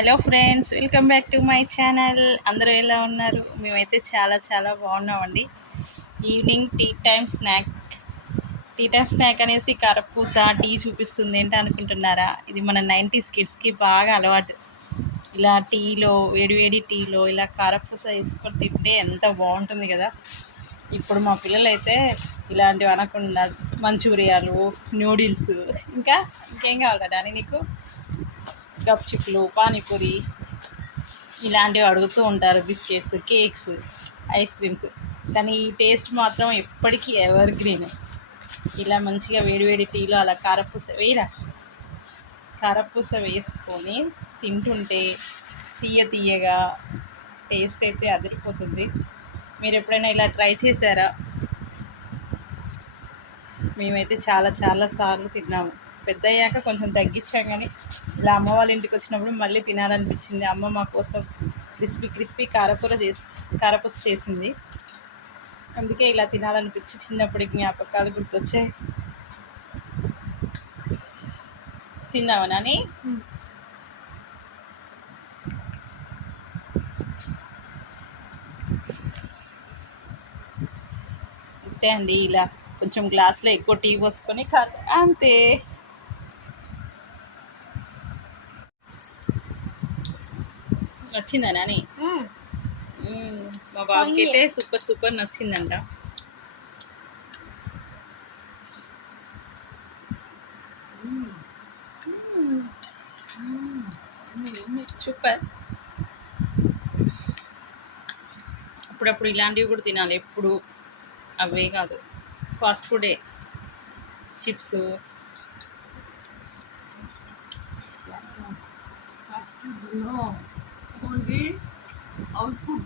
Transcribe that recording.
Hello friends, welcome back to my channel. అందరూ ఎలా ఉన్నారు? మేమైతే చాలా చాలా బాగున్నామండి. ఈవినింగ్ టీ టైమ్ స్నాక్ అనేసి కారపూస టీ చూపిస్తుంది. ఏంటి అనుకుంటున్నారా? ఇది మన 90s కిడ్స్కి బాగా అలవాటు. ఇలా టీలో, వేడివేడి టీలో ఇలా కారపూస వేసుకొని తింటే ఎంత బాగుంటుంది కదా. ఇప్పుడు మా పిల్లలైతే ఇలాంటివి అనకుండా మంచూరియాలు, నూడిల్స్, ఇంకేం కావాలి కదా అని నీకు గప్చిప్లు, పానీపూరి ఇలాంటివి అడుగుతూ ఉంటారు. Biscuits, cakes, ice creams. కానీ ఈ టేస్ట్ మాత్రం ఎప్పటికీ ఎవర్ గ్రీన్. ఇలా మంచిగా వేడివేడి టీలో అలా కారపూస వేసుకొని తింటుంటే తీయగా టేస్ట్ అయితే అదిరిపోతుంది. మీరు ఎప్పుడైనా ఇలా ట్రై చేశారా? మేమైతే చాలా చాలా సార్లు తిన్నాము. పెద్ద అయ్యాక కొంచెం తగ్గించాం, కానీ ఇలా అమ్మ వాళ్ళ ఇంటికి వచ్చినప్పుడు మళ్ళీ తినాలనిపించింది. అమ్మ మా కోసం క్రిస్పీ కారపూస చేసింది. అందుకే ఇలా తినాలనిపించి చిన్నప్పటి జ్ఞాపకాలు గుర్తొచ్చాయి. తిన్నావా నాని? అంతే అండి. ఇలా కొంచెం గ్లాస్లో ఎక్కువ టీ పోసుకొని అంతే. నచ్చిందా నాని? మా బాబుకి అయితే సూపర్ నచ్చిందంట. సూపర్. అప్పుడప్పుడు ఇలాంటివి కూడా తినాలి. ఎప్పుడు అవే కాదు, ఫాస్ట్ ఫుడే, చిప్స్. Only output.